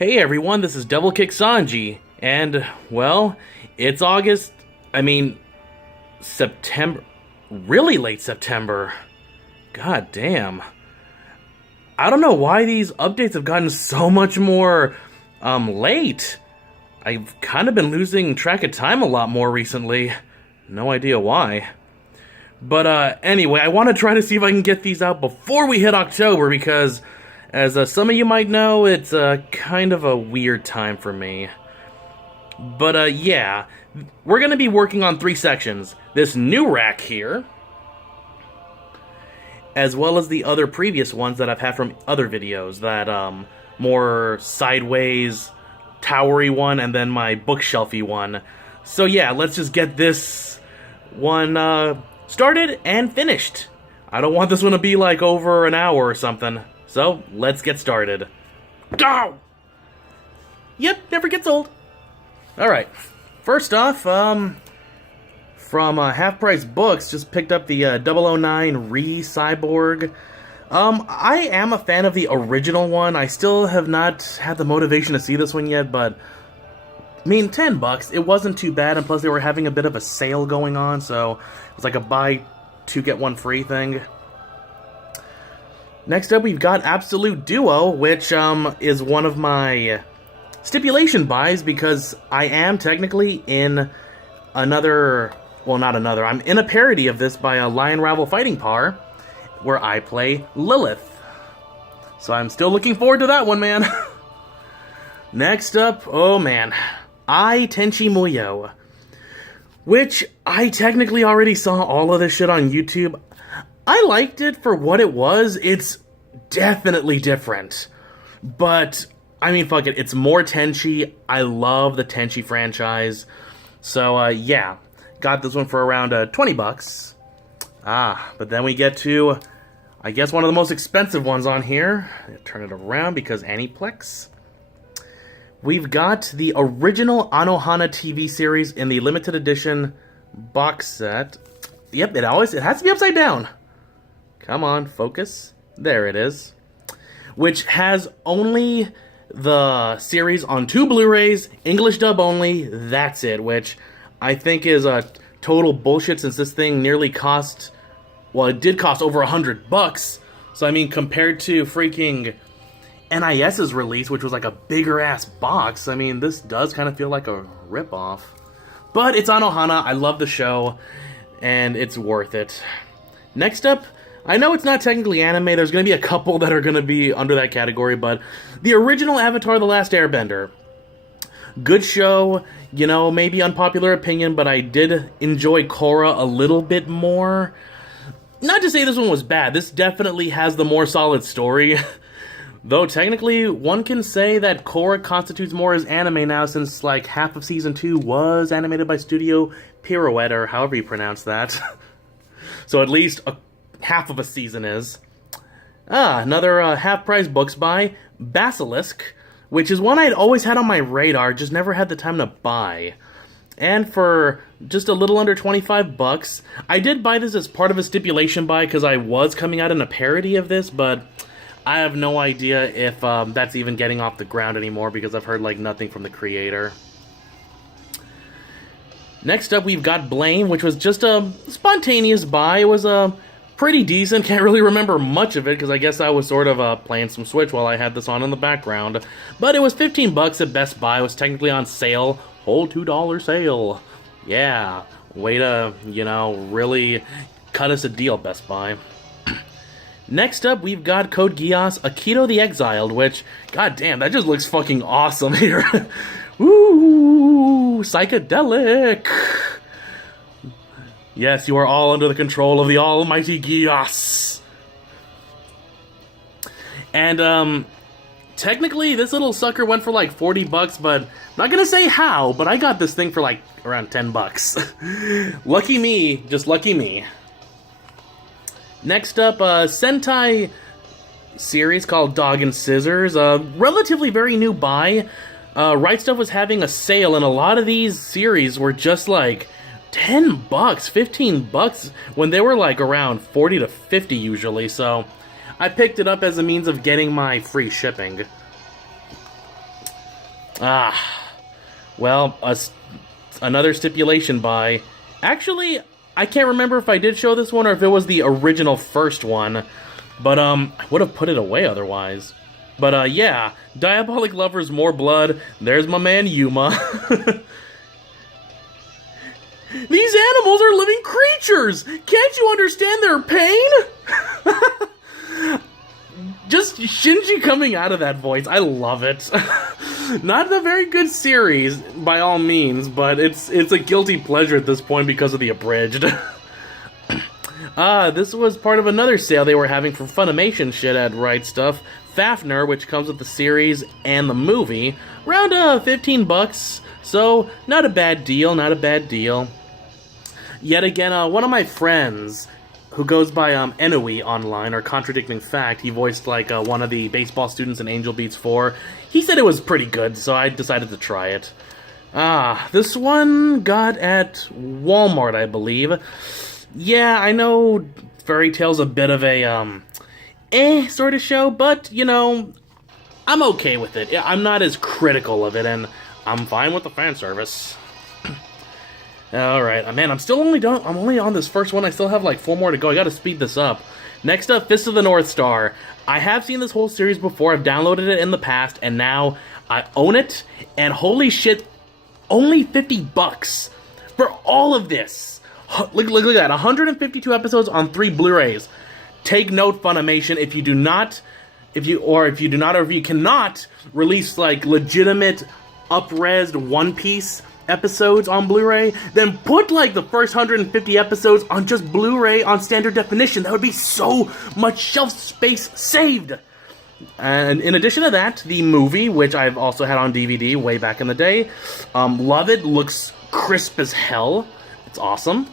Hey everyone, this is devilkicksanji, and, well, it's August, September, really late September. God damn. I don't know why these updates have gotten so much more, late. I've kind of been losing track of time a lot more recently. No idea why. But, anyway, I want to try to see if I can get these out before we hit October, because as some of you might know, it's kind of a weird time for me. But yeah, we're going to be working on 3 sections. This new rack here, as well as the other previous ones that I've had from other videos. That more sideways, towery one, and then my bookshelfy one. So yeah, let's just get this one started and finished. I don't want this one to be like over an hour or something. So, let's get started. Go! Yep, never gets old. Alright, first off, from Half Price Books, just picked up the 009 Re-Cyborg. I am a fan of the original one. I still have not had the motivation to see this one yet, but $10, it wasn't too bad, and plus they were having a bit of a sale going on, so it was like a buy 2 get 1 free thing. Next up, we've got Absolute Duo, which is one of my stipulation buys because I am technically in another, well, not another, I'm in a parody of this by a Lion Rival Fighting Par, where I play Lilith. So I'm still looking forward to that one, man. Next up, oh man, I Tenchi Muyo, which I technically already saw all of this shit on YouTube. I liked it for what it was. It's definitely different. But, fuck it. It's more Tenchi. I love the Tenchi franchise. So, yeah. Got this one for around $20. But then we get to, I guess, one of the most expensive ones on here. Turn it around because Aniplex. We've got the original Anohana TV series in the limited edition box set. Yep, it has to be upside down. Come on, focus. There it is. Which has only the series on 2 Blu-rays, English dub only, that's it. Which I think is a total bullshit since this thing nearly cost, well, it did cost over $100. So, compared to freaking NIS's release, which was like a bigger-ass box, this does kind of feel like a ripoff. But it's Anohana, I love the show, and it's worth it. Next up, I know it's not technically anime, there's going to be a couple that are going to be under that category, but the original Avatar: The Last Airbender. Good show, maybe unpopular opinion, but I did enjoy Korra a little bit more. Not to say this one was bad, this definitely has the more solid story. Though technically, one can say that Korra constitutes more as anime now since like half of Season 2 was animated by Studio Pirouette, or however you pronounce that. So at least half of a season is. Another half-price books by Basilisk, which is one I'd always had on my radar, just never had the time to buy. And for just a little under $25, I did buy this as part of a stipulation buy because I was coming out in a parody of this, but I have no idea if that's even getting off the ground anymore because I've heard like nothing from the creator. Next up, we've got Blame, which was just a spontaneous buy. It was pretty decent. Can't really remember much of it because I guess I was sort of playing some Switch while I had this on in the background. But it was $15 at Best Buy. It was technically on sale. Whole $2 sale. Yeah. Way to, really cut us a deal, Best Buy. Next up, we've got Code Geass, Akito the Exiled, which, goddamn, that just looks fucking awesome here. Ooh, psychedelic. Yes, you are all under the control of the almighty Geass. And, technically, this little sucker went for like $40, but I'm not gonna say how, but I got this thing for like around $10. Lucky me, just lucky me. Next up, Sentai series called Dog and Scissors. Relatively very new buy. Right Stuff was having a sale, and a lot of these series were just like $10, $15, when they were like around $40 to $50 usually, so I picked it up as a means of getting my free shipping. Well, another stipulation buy. Actually, I can't remember if I did show this one or if it was the original first one. But, I would have put it away otherwise. But, yeah. Diabolic Lovers, More Blood. There's my man, Yuma. These animals are living creatures! Can't you understand their pain? Just Shinji coming out of that voice. I love it. Not a very good series, by all means, but it's a guilty pleasure at this point because of the abridged. This was part of another sale they were having for Funimation shit at Right Stuff. Fafner, which comes with the series and the movie. Around, $15. So, not a bad deal, not a bad deal. Yet again, one of my friends, who goes by Enui online, or Contradicting Fact, he voiced like one of the baseball students in Angel Beats 4. He said it was pretty good, so I decided to try it. This one got at Walmart, I believe. Yeah, I know Fairy Tail's a bit of a, sort of show, but, you know, I'm okay with it. I'm not as critical of it, and I'm fine with the fan service. Alright, man, I'm only on this first one. I still have like 4 more to go. I gotta speed this up. Next up, Fist of the North Star. I have seen this whole series before. I've downloaded it in the past, and now I own it. And holy shit, only $50 for all of this. Look at that, 152 episodes on 3 Blu-rays. Take note, Funimation, if you cannot release like legitimate up-resed One Piece episodes on Blu-ray, then put like the first 150 episodes on just Blu-ray on standard definition. That would be so much shelf space saved. And in addition to that, the movie, which I've also had on DVD way back in the day, love it, looks crisp as hell. It's awesome.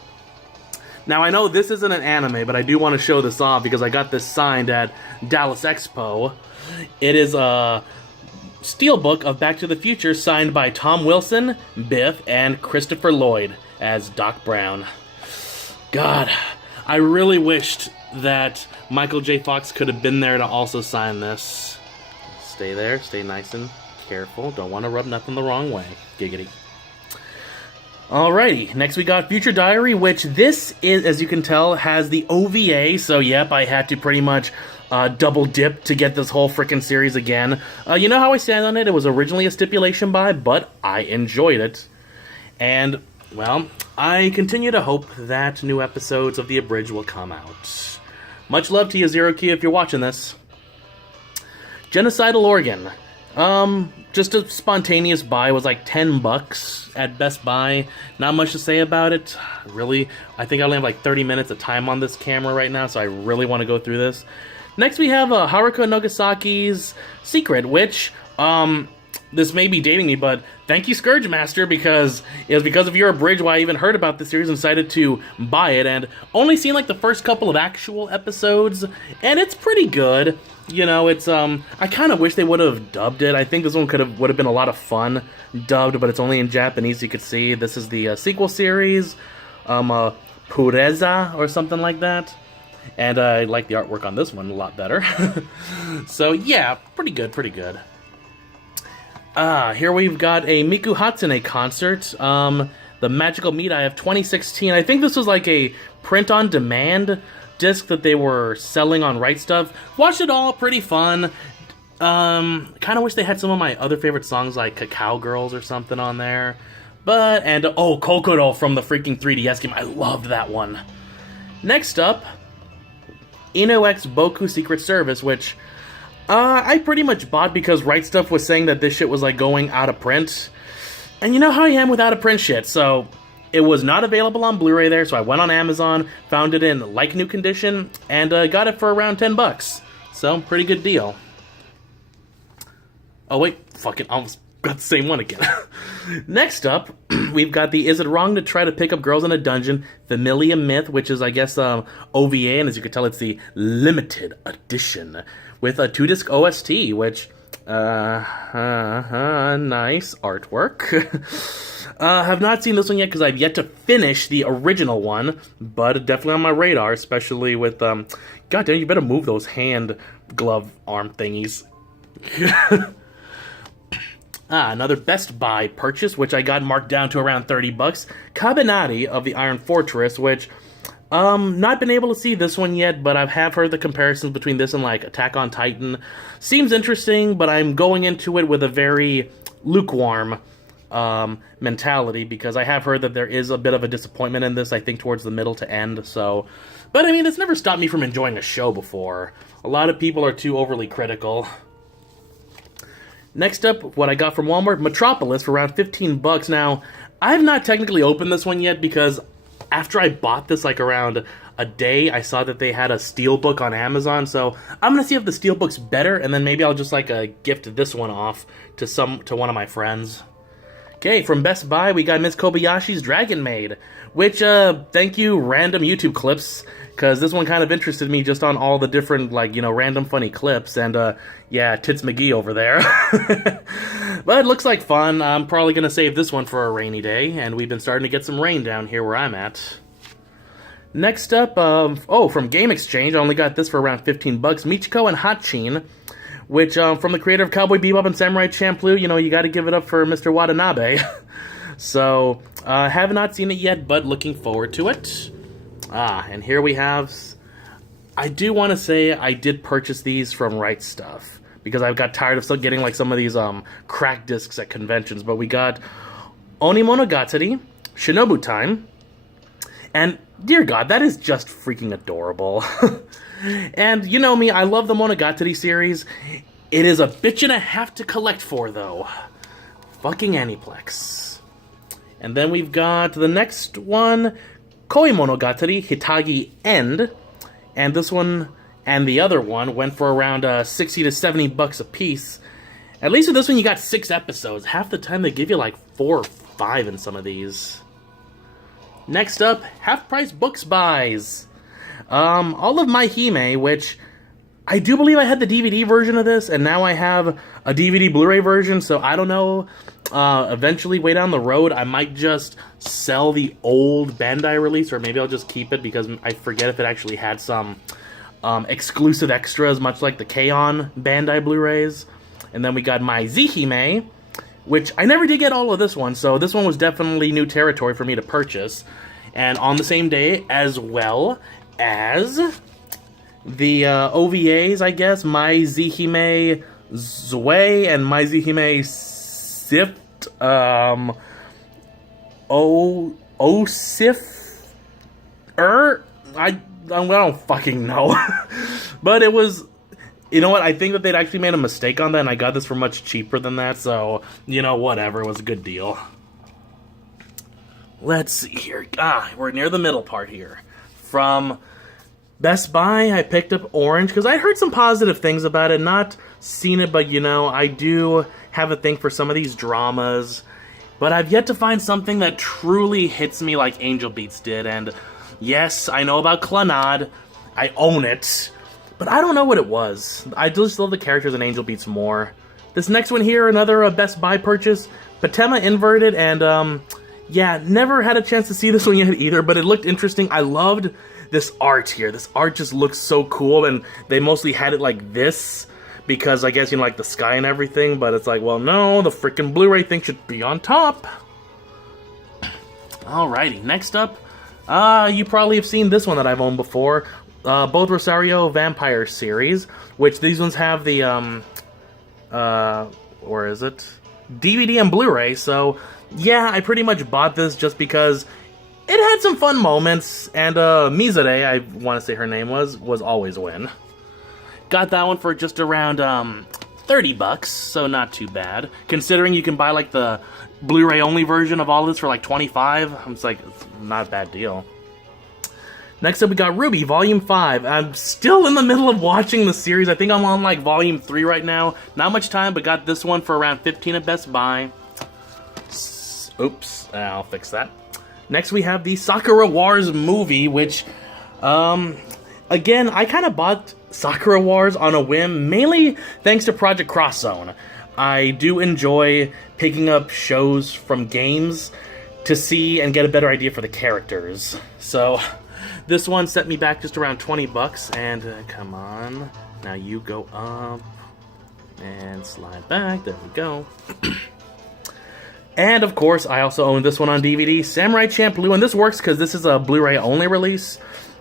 Now I know this isn't an anime, but I do want to show this off because I got this signed at Dallas Expo. It is a steelbook of Back to the Future signed by Tom Wilson, Biff, and Christopher Lloyd as Doc Brown. God, I really wished that Michael J. Fox could have been there to also sign this. Stay there, stay nice and careful. Don't want to rub nothing the wrong way. Giggity. Alrighty, next we got Future Diary, which this is, as you can tell, has the OVA, so yep, I had to pretty much double dip to get this whole frickin' series again. You know how I stand on it? It was originally a stipulation buy, but I enjoyed it. And, well, I continue to hope that new episodes of The Abridged will come out. Much love to you, Zero Key, if you're watching this. Genocidal Organ. Just a spontaneous buy. It was like $10 at Best Buy. Not much to say about it. Really, I think I only have like 30 minutes of time on this camera right now, so I really want to go through this. Next we have Haruka Nagasaki's Secret, which, this may be dating me, but thank you, Scourge Master, because it was because of your abridged why I even heard about this series and decided to buy it, and only seen like the first couple of actual episodes, and it's pretty good. You know, it's, I kind of wish they would have dubbed it. I think this one would have been a lot of fun dubbed, but it's only in Japanese, you could see. This is the sequel series, Pureza, or something like that. And I like the artwork on this one a lot better. So, yeah, pretty good, pretty good. Here we've got a Miku Hatsune concert. The Magical Meat Eye of 2016. I think this was like a print-on-demand disc that they were selling on Right Stuff. Watched it all, pretty fun. Kind of wish they had some of my other favorite songs like Cacao Girls or something on there. But, and, oh, Kokoro from the freaking 3DS game. I loved that one. Next up, Inox Boku Secret Service, which I pretty much bought because Right Stuff was saying that this shit was like going out of print. And you know how I am with out of print shit, so it was not available on Blu-ray there, so I went on Amazon, found it in like new condition, and got it for around $10. So, pretty good deal. Oh wait, fuck it, I almost got the same one again. Next up, we've got the Is It Wrong to Try to Pick Up Girls in a Dungeon Familia Myth, which is, I guess, OVA, and as you can tell, it's the limited edition with a 2-disc OST, which, nice artwork. Have not seen this one yet because I've yet to finish the original one, but definitely on my radar, especially with, goddamn, you better move those hand glove arm thingies. Another Best Buy purchase, which I got marked down to around 30 bucks. Cabinati of the Iron Fortress, which, not been able to see this one yet, but I have heard the comparisons between this and, like, Attack on Titan. Seems interesting, but I'm going into it with a very lukewarm, mentality, because I have heard that there is a bit of a disappointment in this, I think, towards the middle to end, so... But, I mean, it's never stopped me from enjoying a show before. A lot of people are too overly critical. Next up, what I got from Walmart, Metropolis for around 15 bucks. Now, I've not technically opened this one yet because after I bought this like around a day, I saw that they had a steelbook on Amazon, so I'm gonna see if the steelbook's better, and then maybe I'll just like gift this one off to one of my friends. Okay, from Best Buy, we got Miss Kobayashi's Dragon Maid, which, thank you, random YouTube clips, because this one kind of interested me just on all the different, like, you know, random funny clips, and, yeah, Tits McGee over there. But it looks like fun. I'm probably going to save this one for a rainy day, and we've been starting to get some rain down here where I'm at. Next up, from Game Exchange, I only got this for around 15 bucks, Michiko and Hachin, which, from the creator of Cowboy Bebop and Samurai Champloo, you know, you gotta give it up for Mr. Watanabe. So, have not seen it yet, but looking forward to it. And here we have... I do want to say I did purchase these from Right Stuff, because I got tired of still getting, like, some of these, cracked discs at conventions, but we got Onimonogatari, Shinobu Time, and, dear God, that is just freaking adorable. And, you know me, I love the Monogatari series. It is a bitch and a half to collect for, though. Fucking Aniplex. And then we've got the next one, Koi Monogatari, Hitagi End. And this one and the other one went for around 60 to 70 bucks a piece. At least with this one, you got 6 episodes. Half the time, they give you like 4 or 5 in some of these. Next up, half-price books buys. All of My Hime, which I do believe I had the DVD version of this, and now I have a DVD Blu-ray version, so I don't know. Eventually, way down the road, I might just sell the old Bandai release, or maybe I'll just keep it because I forget if it actually had some exclusive extras, much like the K-On! Bandai Blu-rays. And then we got My Zihime, which I never did get all of this one, so this one was definitely new territory for me to purchase. And on the same day, as well as the OVAs, I guess, My Zihime Zwei and My Zihime Sift, I don't fucking know. But it was, you know what, I think that they'd actually made a mistake on that, and I got this for much cheaper than that, so, you know, whatever, it was a good deal. Let's see here. We're near the middle part here. From Best Buy, I picked up Orange, because I heard some positive things about it, not seen it, but, you know, I do have a thing for some of these dramas, but I've yet to find something that truly hits me like Angel Beats did, and yes, I know about Clannad, I own it, but I don't know what it was. I just love the characters in Angel Beats more. This next one here, another Best Buy purchase, Patema Inverted, and, yeah, never had a chance to see this one yet either, but it looked interesting. I loved this art here. This art just looks so cool, and they mostly had it like this, because I guess, you know, like the sky and everything, but it's like, well, no, the freaking Blu-ray thing should be on top. Alrighty, next up, you probably have seen this one that I've owned before, both Rosario Vampire series, which these ones have the, where is it? DVD and Blu-ray, so yeah, I pretty much bought this just because it had some fun moments, and Mizure, I want to say her name was always a win. Got that one for just around 30 bucks, so not too bad. Considering you can buy like the Blu-ray only version of all this for like 25, I'm just like, it's not a bad deal. Next up we got Ruby Volume 5. I'm still in the middle of watching the series. I think I'm on like Volume 3 right now. Not much time, but got this one for around 15 at Best Buy. Oops, I'll fix that. Next we have the Sakura Wars movie, which, again, I kind of bought Sakura Wars on a whim, mainly thanks to Project Cross Zone. I do enjoy picking up shows from games to see and get a better idea for the characters. So, this one set me back just around 20 bucks, and come on, now you go up and slide back, there we go. And, of course, I also own this one on DVD, Samurai Champloo, and this works because this is a Blu-ray only release.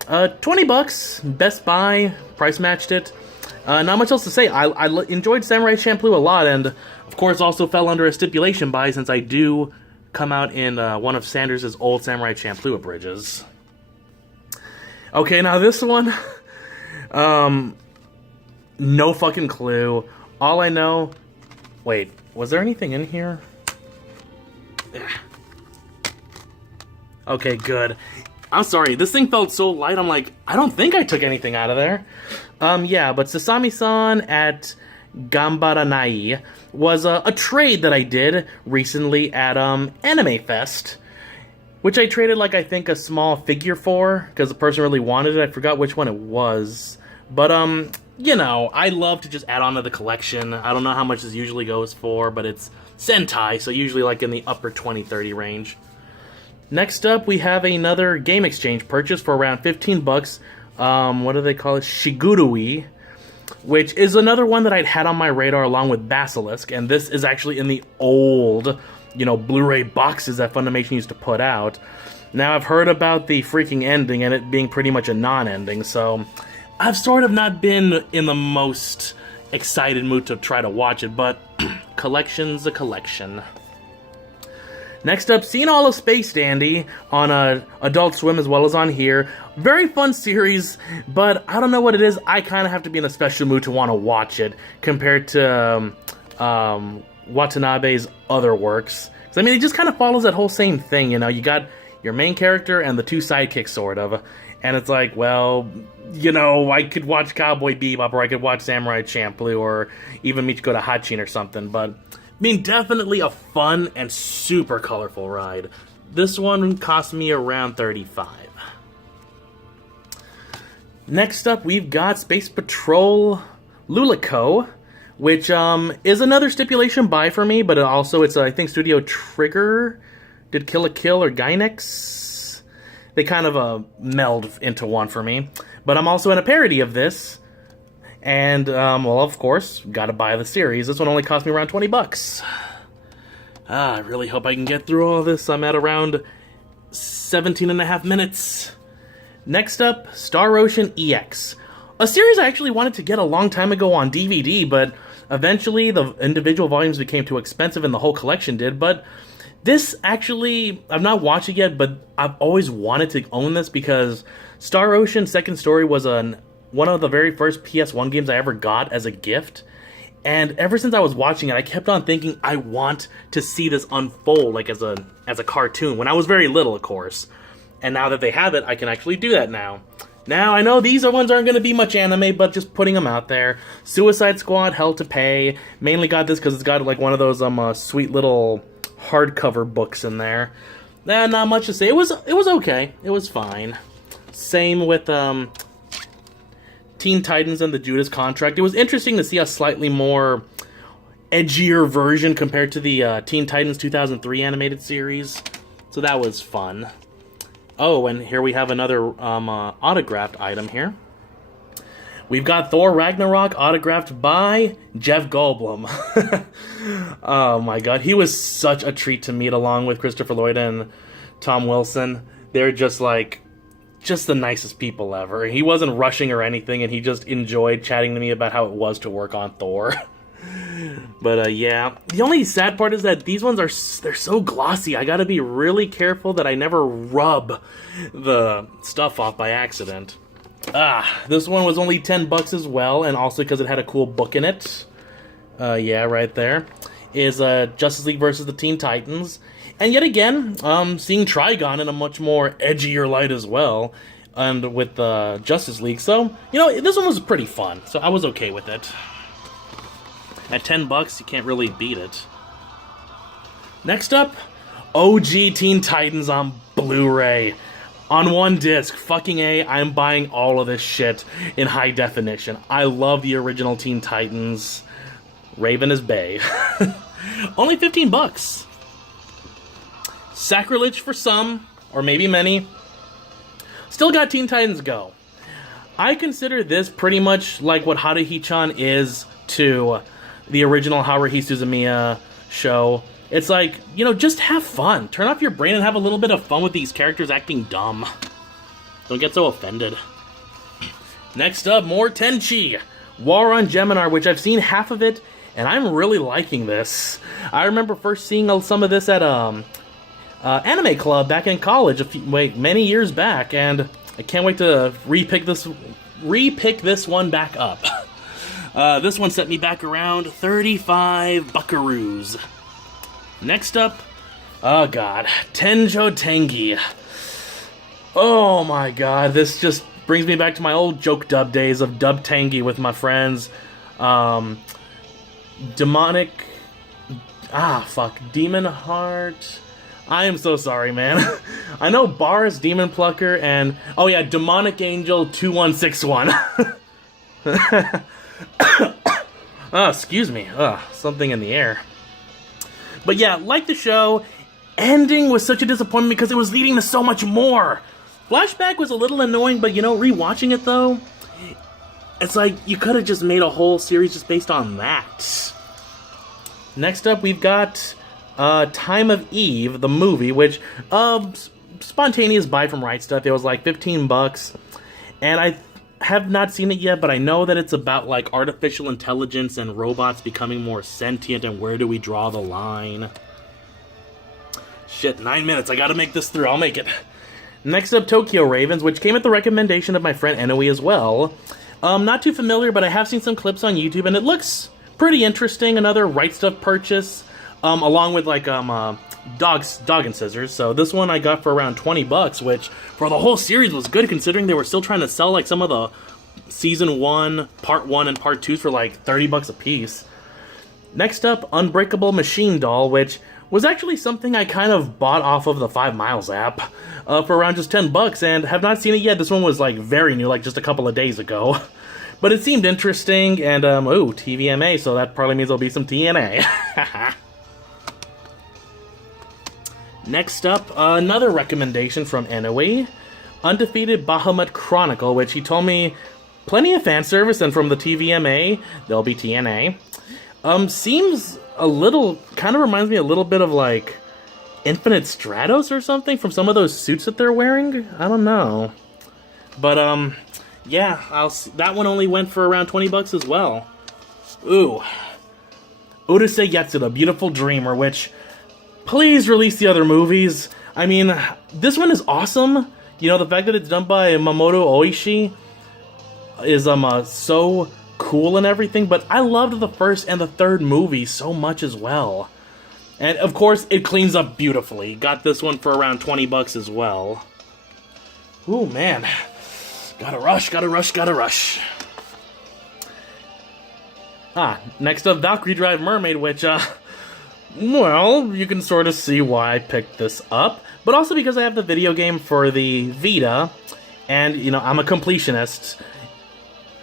20 bucks, Best Buy, price matched it. Not much else to say. I enjoyed Samurai Champloo a lot, and, of course, also fell under a stipulation buy since I do come out in one of Sanders' old Samurai Champloo abridges. Okay, now this one, no fucking clue. All I know... Wait, was there anything in here? Okay, good. I'm sorry, this thing felt so light, I'm like, I don't think I took anything out of there. Yeah, but Sasami-san at Gambaranai was a trade that I did recently at Anime Fest, which I traded, like, I think a small figure for, because the person really wanted it. I forgot which one it was. But, you know, I love to just add on to the collection. I don't know how much this usually goes for, but it's Sentai, so usually like in the upper 20-30 range. Next up, we have another game exchange purchase for around 15 bucks. What do they call it? Shigurui, which is another one that I'd had on my radar along with Basilisk, and this is actually in the old, you know, Blu-ray boxes that Funimation used to put out. Now, I've heard about the freaking ending and it being pretty much a non-ending, so I've sort of not been in the most excited mood to try to watch it, but collection's a collection. Next up, seen all of Space Dandy on Adult Swim as well as on here. Very fun series, but I don't know what it is. I kind of have to be in a special mood to want to watch it compared to Watanabe's other works. Because, I mean, it just kind of follows that whole same thing, you know? You got your main character and the two sidekicks, sort of. And it's like, well, you know, I could watch Cowboy Bebop, or I could watch Samurai Champloo, or even Michiko to Hachin or something, but I mean, definitely a fun and super colorful ride. This one cost me around $35. Next up, we've got Space Patrol Lulico, which is another stipulation buy for me, but also it's, I think, Studio Trigger did Kill la Kill or Gainax. They kind of meld into one for me. But I'm also in a parody of this. And, well, of course, gotta buy the series. This one only cost me around 20 bucks. I really hope I can get through all this. I'm at around 17 and a half minutes. Next up, Star Ocean EX. A series I actually wanted to get a long time ago on DVD, but eventually the individual volumes became too expensive and the whole collection did. But this actually, I've not watched it yet, but I've always wanted to own this because Star Ocean Second Story was one of the very first PS1 games I ever got as a gift. And ever since I was watching it, I kept on thinking, I want to see this unfold, like as a cartoon, when I was very little, of course. And now that they have it, I can actually do that now. Now, I know these ones aren't going to be much anime, but just putting them out there. Suicide Squad, Hell to Pay. Mainly got this because it's got like one of those sweet little hardcover books in there. Not much to say. It was okay. It was fine. Same with Teen Titans and the Judas Contract. It was interesting to see a slightly more edgier version compared to the Teen Titans 2003 animated series. So that was fun. Oh, and here we have another autographed item here. We've got Thor Ragnarok autographed by Jeff Goldblum. Oh my god, he was such a treat to meet along with Christopher Lloyd and Tom Wilson. They're just the nicest people ever. He wasn't rushing or anything, and he just enjoyed chatting to me about how it was to work on Thor. But yeah, the only sad part is that these ones they're so glossy. I gotta be really careful that I never rub the stuff off by accident. This one was only 10 bucks as well, and also because it had a cool book in it. Yeah, right there is Justice League versus the Teen Titans. And yet again, seeing Trigon in a much more edgier light as well, and with Justice League. So, you know, this one was pretty fun, so I was okay with it. At 10 bucks, you can't really beat it. Next up, OG Teen Titans on Blu-ray. On one disc. Fucking A, I'm buying all of this shit in high definition. I love the original Teen Titans. Raven is bae. Only 15 bucks. Sacrilege for some, or maybe many. Still got Teen Titans Go. I consider this pretty much like what Haruhi-chan is to the original Haruhi Suzumiya show. It's like, you know, just have fun. Turn off your brain and have a little bit of fun with these characters acting dumb. Don't get so offended. Next up, more Tenchi. War on Geminar, which I've seen half of it, and I'm really liking this. I remember first seeing some of this at Anime Club back in college many years back, and I can't wait to repick this one back up. This one set me back around 35 buckaroos. Next up, oh god, Tenjo Tengi. Oh my god, this just brings me back to my old joke dub days of dub Tengi with my friends. Demon Heart. I am so sorry, man. I know Boris, Demon Plucker, and... oh yeah, Demonic Angel 2161. Oh, excuse me. Something in the air. But yeah, like the show, ending was such a disappointment because it was leading to so much more. Flashback was a little annoying, but you know, rewatching it though, it's like you could have just made a whole series just based on that. Next up, we've got Time of Eve, the movie, which spontaneous buy from Right Stuff. It was like $15, and I have not seen it yet, but I know that it's about like artificial intelligence and robots becoming more sentient, and where do we draw the line? Shit, 9 minutes. I gotta make this through. I'll make it. Next up, Tokyo Ravens, which came at the recommendation of my friend Enoe as well. Not too familiar, but I have seen some clips on YouTube, and it looks pretty interesting. Another Right Stuff purchase, along with like dog and scissors. So this one I got for around $20, which for the whole series was good, considering they were still trying to sell like some of the season 1, part 1, and part 2s for like $30 a piece. Next up, Unbreakable Machine Doll, which was actually something I kind of bought off of the 5 Miles app for around just $10, and have not seen it yet. This one was like very new, like just a couple of days ago. But it seemed interesting, and ooh, TVMA, so that probably means there'll be some TNA. Next up, another recommendation from Enoe, Undefeated Bahamut Chronicle, which he told me plenty of fan service, and from the TVMA, there'll be TNA. Seems a little, kind of reminds me a little bit of like Infinite Stratos or something from some of those suits that they're wearing. I don't know, but yeah, that one only went for around $20 as well. Ooh, Urusei Yatsura, Beautiful Dreamer, which please release the other movies. I mean, this one is awesome. You know, the fact that it's done by Mamoru Oishi is so cool and everything, but I loved the first and the third movie so much as well. And of course, it cleans up beautifully. Got this one for around $20 as well. Ooh, man. Gotta rush. Next up, Valkyrie Drive Mermaid, which, well, you can sort of see why I picked this up, but also because I have the video game for the Vita, and, you know, I'm a completionist.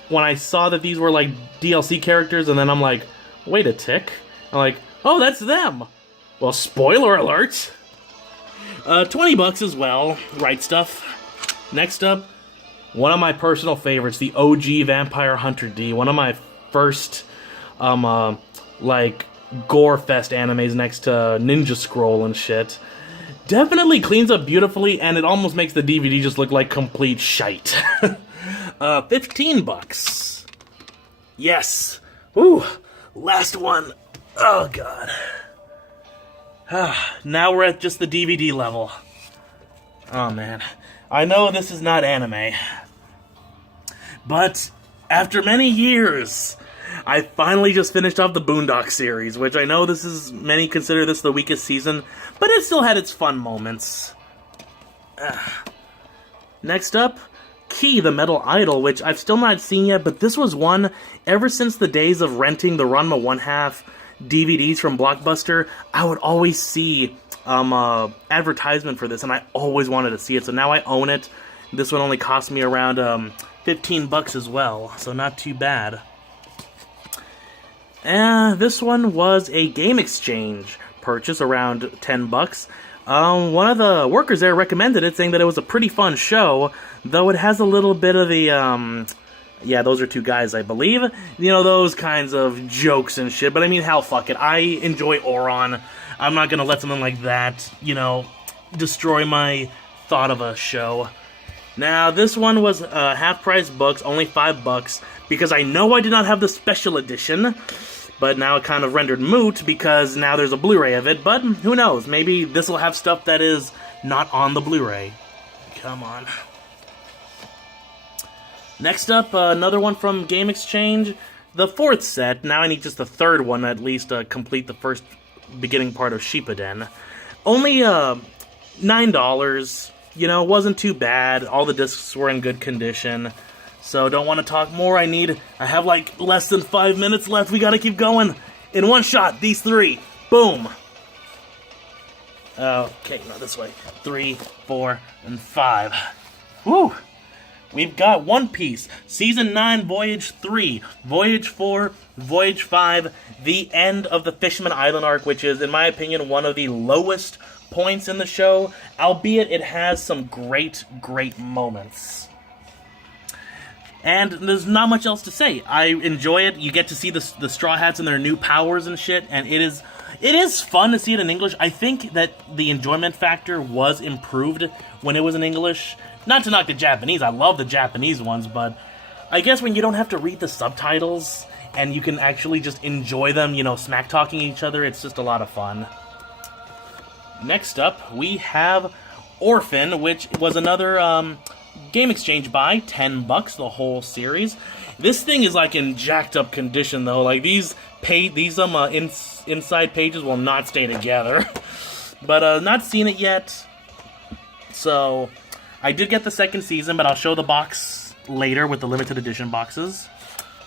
When I saw that these were, like, DLC characters, and then I'm like, wait a tick. I'm like, oh, that's them! Well, spoiler alert! $20 as well, Right Stuff. Next up, one of my personal favorites, the OG Vampire Hunter D, one of my first, like, gore fest animes next to Ninja Scroll and shit. Definitely cleans up beautifully, and it almost makes the DVD just look like complete shite. $15. Yes. Ooh, last one. Oh, God. Now we're at just the DVD level. Oh, man. I know this is not anime, but after many years, I finally just finished off the Boondock series, which I know many consider this the weakest season, but it still had its fun moments. Next up, Key, the Metal Idol, which I've still not seen yet, but this was one, ever since the days of renting the Ranma 1/2 DVDs from Blockbuster, I would always see advertisement for this, and I always wanted to see it, so now I own it. This one only cost me around $15 as well, so not too bad. This one was a Game Exchange purchase, around $10. One of the workers there recommended it, saying that it was a pretty fun show, though it has a little bit of the, Yeah, those are two guys, I believe. You know, those kinds of jokes and shit. But I mean, hell, fuck it. I enjoy Oron. I'm not gonna let something like that, you know, destroy my thought of a show. Now, this one was half-price books, only $5, because I know I did not have the special edition, but now it kind of rendered moot because now there's a Blu-ray of it, but who knows, maybe this will have stuff that is not on the Blu-ray. Come on. Next up, another one from Game Exchange, the fourth set. Now I need just the third one at least to complete the first beginning part of Shippuden. Only $9, you know, wasn't too bad. All the discs were in good condition. So don't want to talk more. I have like less than 5 minutes left. We gotta keep going. In one shot, these three. Boom. Okay, no, this way. 3, 4, and 5. Woo! We've got One Piece, Season 9, Voyage 3, Voyage 4, Voyage 5, the end of the Fishman Island arc, which is, in my opinion, one of the lowest points in the show, albeit it has some great, great moments. And there's not much else to say. I enjoy it. You get to see the Straw Hats and their new powers and shit, and it is fun to see it in English. I think that the enjoyment factor was improved when it was in English. Not to knock the Japanese, I love the Japanese ones, but I guess when you don't have to read the subtitles and you can actually just enjoy them, you know, smack-talking each other, it's just a lot of fun. Next up, we have Orphan, which was another Game Exchange buy, $10, the whole series. This thing is like in jacked up condition though, like these inside pages will not stay together. But not seen it yet, so I did get the second season, but I'll show the box later with the limited edition boxes.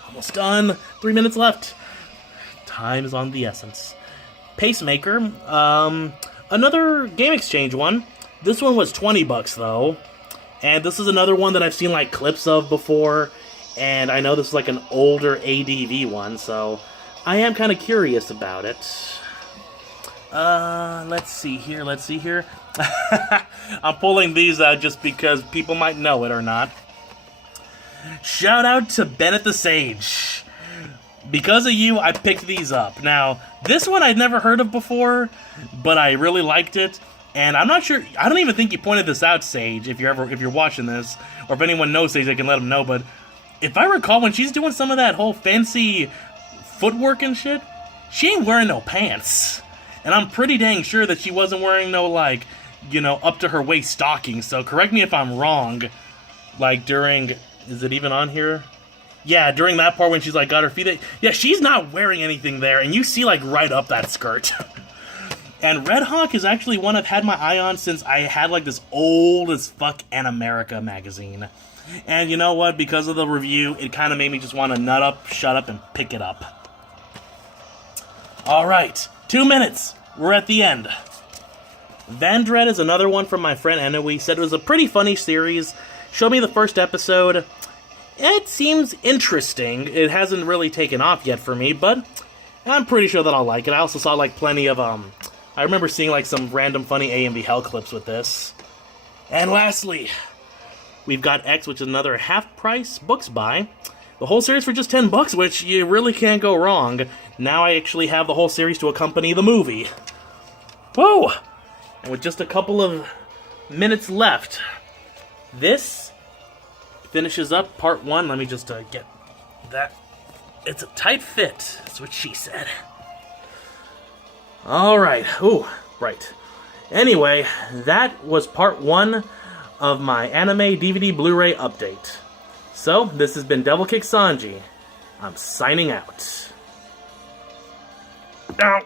Almost done. 3 minutes left. Time is on the essence. Pacemaker. Another Game Exchange one. This one was $20 though. And this is another one that I've seen like clips of before. And I know this is like an older ADV one, so I am kind of curious about it. Let's see here. I'm pulling these out just because people might know it or not. Shout out to Bennett the Sage. Because of you, I picked these up. Now, this one I'd never heard of before, but I really liked it. And I'm not sure, I don't even think you pointed this out, Sage, if you're watching this, or if anyone knows Sage, I can let them know, but if I recall, when she's doing some of that whole fancy footwork and shit, she ain't wearing no pants. And I'm pretty dang sure that she wasn't wearing no, like, you know, up to her waist stockings. So correct me if I'm wrong. Like during, is it even on here? Yeah, during that part when she's like got her feet. Yeah, she's not wearing anything there. And you see like right up that skirt. And Red Hawk is actually one I've had my eye on since I had like this old as fuck An America magazine. And you know what? Because of the review, it kind of made me just want to nut up, shut up, and pick it up. Alright, 2 minutes. We're at the end. Vandred is another one from my friend Enoui. Said it was a pretty funny series. Showed me the first episode. It seems interesting. It hasn't really taken off yet for me, but I'm pretty sure that I'll like it. I also saw like plenty of, I remember seeing like some random funny AMV Hell clips with this. And lastly, we've got X, which is another half-price books buy. The whole series for just $10, which you really can't go wrong. Now I actually have the whole series to accompany the movie. Whoa! And with just a couple of minutes left, this finishes up part 1. Let me just get that. It's a tight fit. That's what she said. Alright. Ooh, right. Anyway, that was part 1 of my anime DVD Blu-ray update. So, this has been devilkicksanji. I'm signing out. Ow!